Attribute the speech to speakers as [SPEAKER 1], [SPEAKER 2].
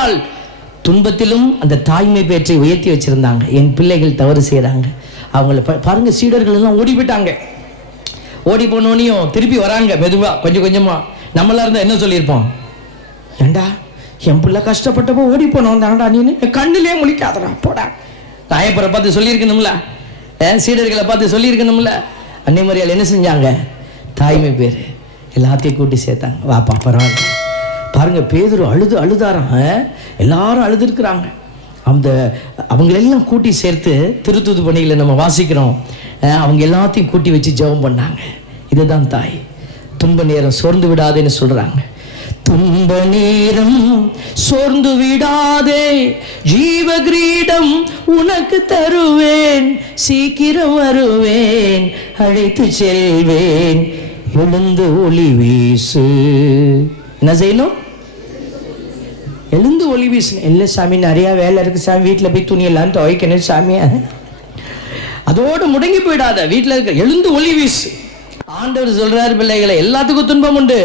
[SPEAKER 1] ஆகையினால் துன்பத்திலும் அந்த தாய்மை பேற்றை உயர்த்தி வச்சிருந்தாங்க. என் பிள்ளைகள் தவறு செய்கிறாங்க அவங்கள பாருங்க சீடர்கள் எல்லாம் ஓடி போயிட்டாங்க. ஓடி போனோனையும் திருப்பி வராங்க மெதுவாக கொஞ்சம் கொஞ்சமாக நம்மளா இருந்தால் என்ன சொல்லியிருப்போம்? ஏண்டா என் பிள்ளை கஷ்டப்பட்டப்போ ஓடி போனோம் தானடா நீ என் கண்ணிலே முழிக்காதடா போடா. நாயப்பரை பார்த்து சொல்லியிருக்கணும்ல? ஏன் சீடர்களை பார்த்து சொல்லியிருக்கணும்ல? அன்னை மரியாள் என்ன செஞ்சாங்க? தாய்மை பேர் எல்லாத்தையும் கூட்டி சேர்த்தாங்க. வாப்பா பரவாயில்ல. பாருங்க பேதுரு அழுது அழுதாராங்க எல்லாரும் அழுதுருக்குறாங்க. அந்த அவங்களெல்லாம் கூட்டி சேர்த்து திருத்துது பணியில் நம்ம வாசிக்கிறோம். அவங்க எல்லாத்தையும் கூட்டி வச்சு ஜெபம் பண்ணாங்க. இதுதான் தாய். துன்ப நேரம் சோர்ந்து விடாதேன்னு சொல்கிறாங்க துன்ப நேரம் சோர்ந்து விடாதே ஜீவ கிரீடம் உனக்கு தருவேன் சீக்கிரம் வருவேன் அழைத்து செல்வேன். எழுந்து ஒளி வீசு. என்ன செய்யணும்? எழுந்து ஒளி வீசணும். இல்லை சாமி நிறையா வேலை இருக்கு சாமி. வீட்டில் போய் துணியெல்லாம் துவைக்கணும் சாமி. அதோடு முடங்கி போயிடாத. வீட்டில் இருக்க எழுந்து ஒளி வீசு. ஆண்டவர் சொல்கிறார் பிள்ளைகளை எல்லாத்துக்கும் துன்பம் உண்டு.